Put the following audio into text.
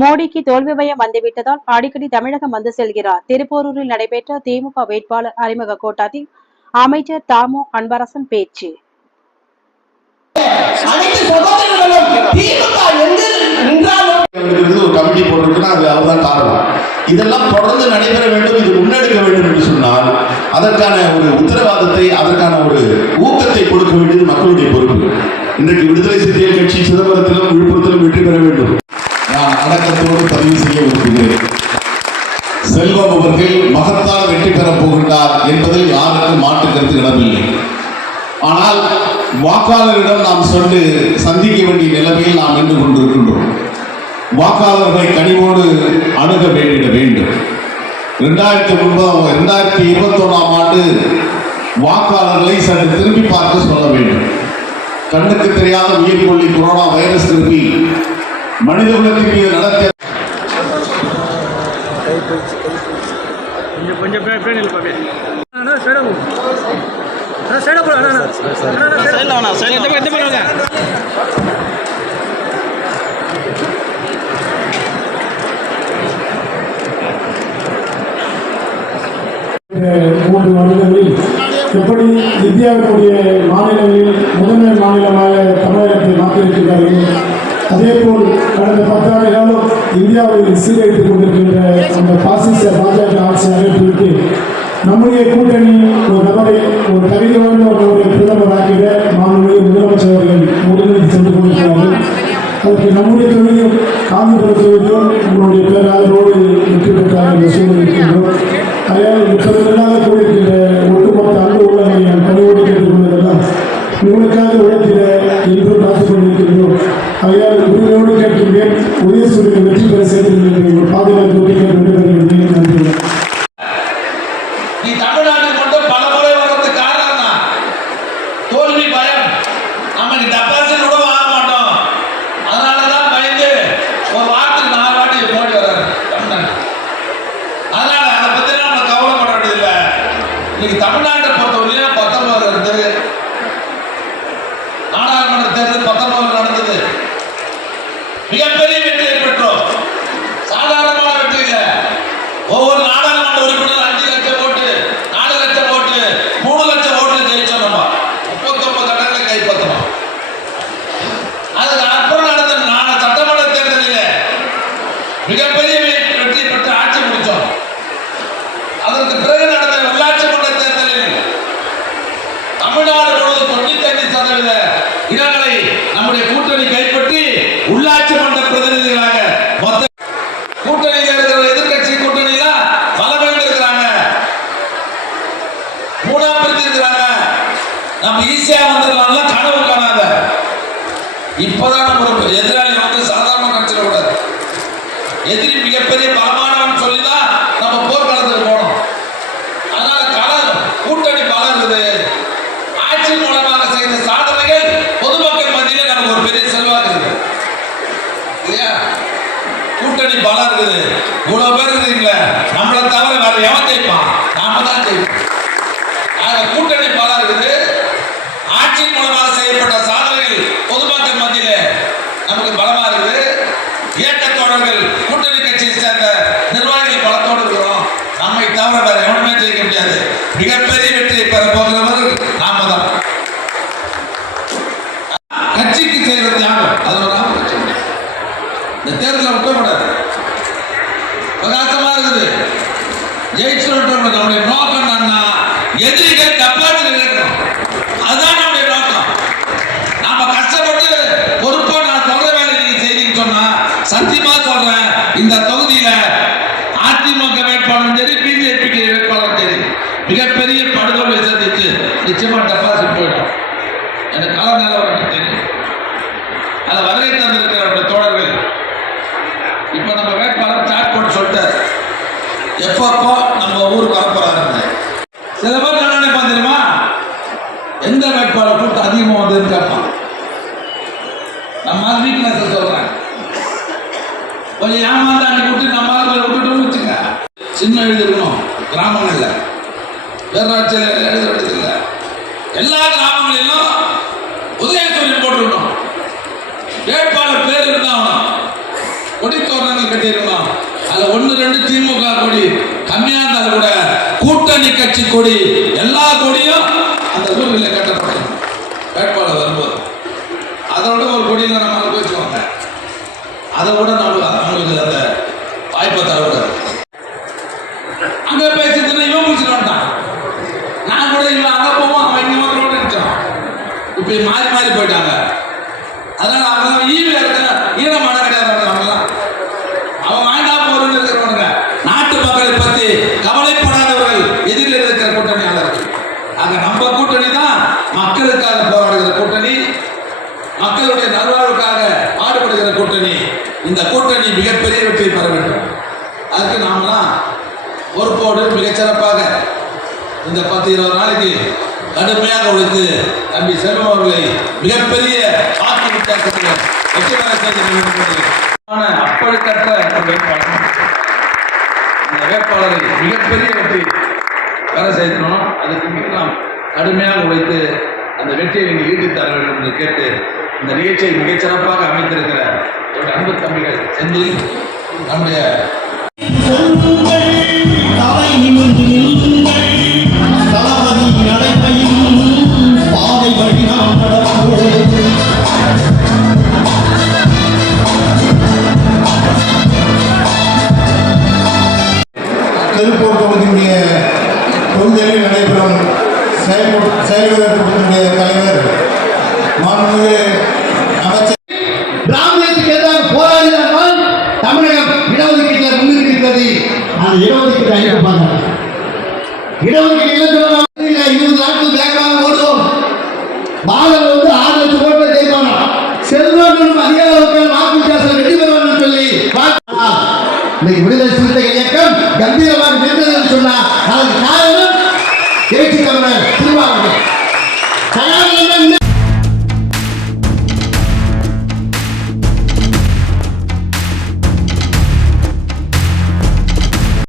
மோடிக்கு தோல்வி பயம் வந்துவிட்டதால் அடிக்கடி தமிழகம் வந்து செல்கிறார். திருப்போரூரில் நடைபெற்ற திமுக வேட்பாளர் அறிமுக கூட்டத்தில் அமைச்சர் தாமோ அன்பரசன் பேச்சு. இதெல்லாம் தொடர்ந்து நடைபெற வேண்டும் இது முன்னெடுக்க வேண்டும் என்று சொன்னால் அதற்கான ஒரு உத்தரவாதத்தை அதற்கான ஒரு ஊக்கத்தை கொடுக்க வேண்டியது மக்களுடைய பொறுப்பு. இன்றைக்கு விடுதலை சிறுத்தைகள் கட்சி சிதம்பரத்திலும் விழுப்புரத்திலும் வெற்றி பெற வேண்டும். நான் அடக்கத்தோடு பதிவு செய்ய விரும்புகிறேன். செல்வம் அவர்கள் மகத்தால் வெற்றி பெறப் போகின்றார் என்பதில் யாருக்கும் மாற்று கருத்து இடமில்லை ஆனால் வாக்காளரிடம் நாம் சென்று சந்திக்க வேண்டிய நிலைமையில் நாம் நின்று கொண்டிருக்கின்றோம். வாக்காளர்களை கனிவோடு அணுக வேண்டிட வேண்டும். ரெண்டாயிரத்தி ஒன்பதாம் இரண்டாயிரத்தி இருபத்தொன்னாம் ஆண்டு வாக்காளர்களை சற்று திரும்பி பார்க்க சொல்ல வேண்டும். கண்ணுக்கு தெரியாத உயிர்கொல்லி கொரோனா வைரஸ் திருப்பி மனித குலத்தின் மீது நடத்திய கொஞ்சம் கொஞ்சம் பிரே பிரே நில்லு பாப்பே அண்ணா சைடா போ அண்ணா சைடா போ அண்ணா அண்ணா. அண்ணா சைடுல வேணா சைடுல இந்த பக்கம் இந்த பக்கம் வாங்க மூன்று வருடங்களில் எப்படி இந்தியாவுடைய மாநிலங்களில் முதன்மை இந்தியாவில் சீரழித்துக் கொண்டிருக்கின்ற அந்த பாசிச பாஜக ஆட்சி அமைப்பிற்கு நம்முடைய கூட்டணி ஒரு நபரை ஒரு தகுதி வாய்ந்த ஒரு நபரை பிரதமராக்கிட மாண்புமிகு முதலமைச்சர் அவர்கள் உடனடி சென்று கொண்டிருக்கிறார்கள். அதற்கு நம்முடைய தொகுதியும் காந்திபுர தொகுதியும் உங்களுடைய பேராதரோடு வெற்றி பெற்றார் என்று சொல்லியிருக்கின்றோம் அதனால் முப்பதுகளாக கூடியிருக்கின்ற ஒட்டுமொத்த அன்பு உள்ளவரை நான் பணியோடு கேட்டுக்கொண்டதெல்லாம் உங்களுக்காக உழைத்திட என்று பார்த்துக் கொண்டிருக்கின்றோம். ஆகையால் உரிமையோடு கேட்கின்றேன். உதயசூரியன் வெற்றி பெற செய்திருக்கின்ற பாதுகாப்பு கேட்க விடுபடுகின்றேன் நன்றி நீ தமிழ்நாட்டுக்கு மட்டும் பல முறை வர்றதுக்கு காரணம் தான் தோல்வி பயம் நம்ம நீ டெபாசிட் கூட வாங்க மாட்டோம் அதனால தான் பயந்து ஒரு வாரத்துக்கு நாலு வாட்டி மோடி வர்றாரு தமிழ்நாடு அதனால அதை பத்தி நம்ம கவலைப்பட வேண்டியதில்லை இன்னைக்கு தமிழ்நாட்டை பொறுத்தவரையிலும் பத்தொன்பது இருந்து நம்முடைய கூட்டணி கைப்பற்றி உள்ளாட்சி மன்ற பிரதிநிதிகளாக மொத்த கூட்டணியில் இருக்கிற எதிர்கட்சி கூட்டணியில பல பேர் இருக்கிறாங்க. மூணா இருக்கிறாங்க. நம்ம ஈஸியா வந்துடலாம்ல கனவு காணாத. இப்பதான் இவ்வளவு நம்மளை தவிர வேற எவன் ஜெயிப்பான்? நாம தான் ஜெயிப்போம். அதை ஜெயிச்சு விட்டோம் நம்முடைய நோக்கம் என்னன்னா எதிரிகள் டப்பாத்தில் இருக்கணும் அதுதான் நம்முடைய நோக்கம். நாம கஷ்டப்பட்டு பொறுப்பா நான் சொல்ற வேலை நீங்க செய்தீங்கன்னு சொன்னா சத்தியமா சொல்றேன் இந்த தொகுதி வீக்னஸ் சொல்றேன். கொஞ்சம் ஏமாந்தாண்டி விட்டு நம்ம ஆளுங்களை விட்டுட்டோம்னு வச்சுங்க சின்ன எழுதிருக்கணும். கிராமங்களில் பேராட்சியில் எழுத எல்லா கிராமங்களிலும் உதயசூரியன் போட்டுருக்கணும். வேட்பாளர் பேர் இருந்தாகணும் கொடித்தோரணங்கள் கட்டி கட்டியிருக்கணும் அதுல ஒண்ணு ரெண்டு திமுக கொடி கம்மியா இருந்தால் கூட கூட்டணி கட்சி கொடி எல்லா கொடியும் அந்த ஊர்களில் கட்டப்படும். வேட்பாளர் வரும்போது. அதோட ஒரு கொடியில் நம்ம இப்ப போயிட்டாங்க. அதனால அவங்க ஈவி இருக்கிற ஈரமான கிடையாது அவங்கலாம் அவன் வேண்டாம் பொருள் இருக்கிறவனுங்க. நாட்டு மக்களை பத்தி கவலைப்படாதவர்கள் எதிரில் இருக்கிற கூட்டணியாளர்கள் அங்க நம்ம கூட்டணி தான் மக்களுக்காக போராடுகிற கூட்டணி மக்களுடைய நல்வாழ்வுக்காக பாடுபடுகிற கூட்டணி. இந்த கூட்டணி மிகப்பெரிய வெற்றியை பெற வேண்டும். அதுக்கு நாமெல்லாம் பொறுப்போடு மிகச்சிறப்பாக இந்த பத்து இருபது நாளைக்கு கடுமையாக உழைத்து தம்பி செல்வம் அவர்களை மிகப்பெரிய ஆட்சி வித்தியாசத்தில் வெற்றி பெற செய்து கொண்டிருக்கிறேன். வேட்பாளர். இந்த வேட்பாளரை மிகப்பெரிய வெற்றி பெற செய்தணும் அதுக்கு மிக நாம் கடுமையாக உழைத்து அந்த வெற்றியை நீங்கள் ஈட்டித் தர வேண்டும் என்று கேட்டு இந்த நிகழ்ச்சியை மிகச்சிறப்பாக அமைத்திருக்கிற என்னுடைய அன்பு தம்பிகள் செந்தில் நம்முடைய தொகுதியில் நடைபெறும் செயல் செயல்கள் கூட்டத்தினுடைய தலைவர் மாண்புமிகு அமைச்சர் பிராமணத்துக்கு எதிராக போராடினால் தமிழகம் இடஒதுக்கீட்டில் முன்னிட்டு இருக்கிறது அந்த இடஒதுக்கீடு அளிப்பாங்க இடஒதுக்கீடு இருபது நாட்கள் வேகமாக ஓடுவோம். பாலர் வந்து ஆறு லட்சம் ஓட்டு ஜெயிப்பாங்க. செல்வர்களும் அதிகார வாக்கு வித்தியாசம் வெற்றி பெறுவார்கள் சொல்லி இன்னைக்கு விடுதலை சிறுத்தைகள் இயக்கம் கம்பீரமாக திருவாரூர்